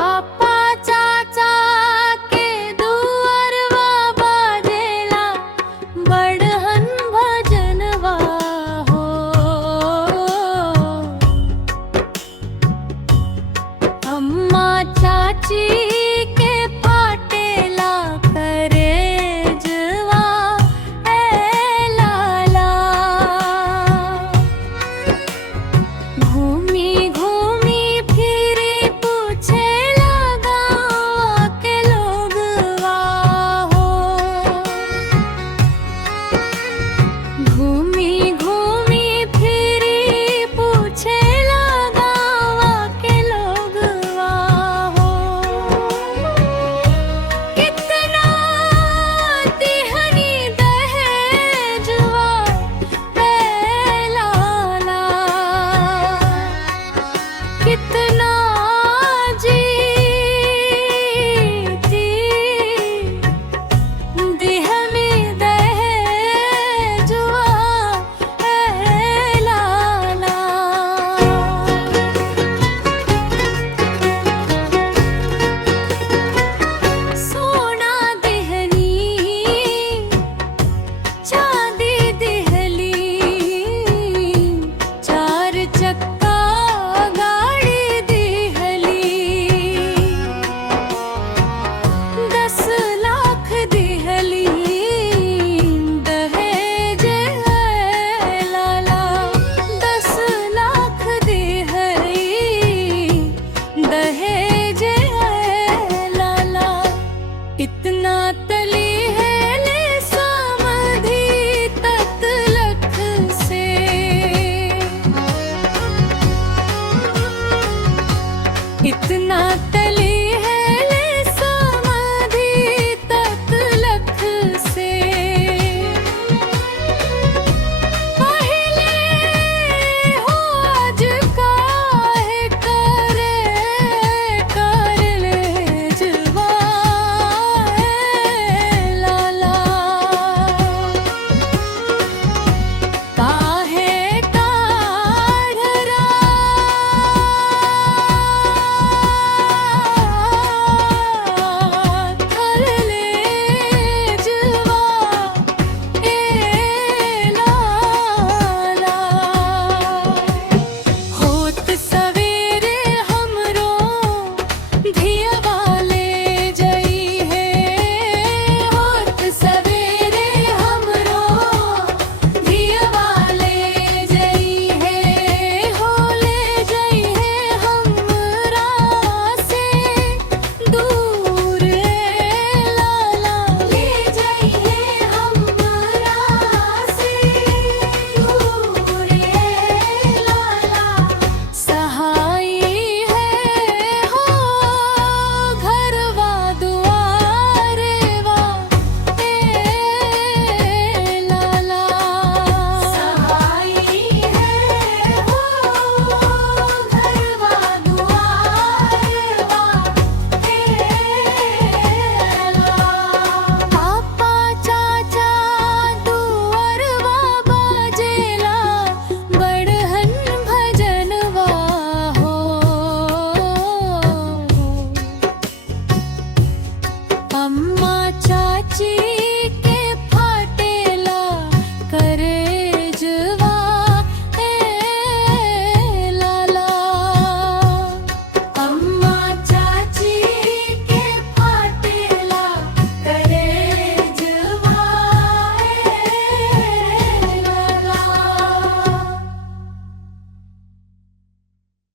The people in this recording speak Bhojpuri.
आपा चाचा के दुअरवा बाजेला बड़हन भजनवा हो। अम्मा चाची के फाटेला करेजवा ए लाला। घूमी घूमी फिरी पूछेला गाँव के लोगवा हो। घूमी घूमी फिरी पूछेला गाँव के लोगवा हो। कितना तिहनी दहेजवा ए लाला। कितना जीती दिहनी दहेजवा ए लाला। सोना दिहनी चांदी दिहली चार चक्का गाड़ी दिहली। 10 लाख दिहली दहेज है लाला। 10 लाख दिहली दहेज है लाला। इतना तली है ले समधी ततलख से। इतना तली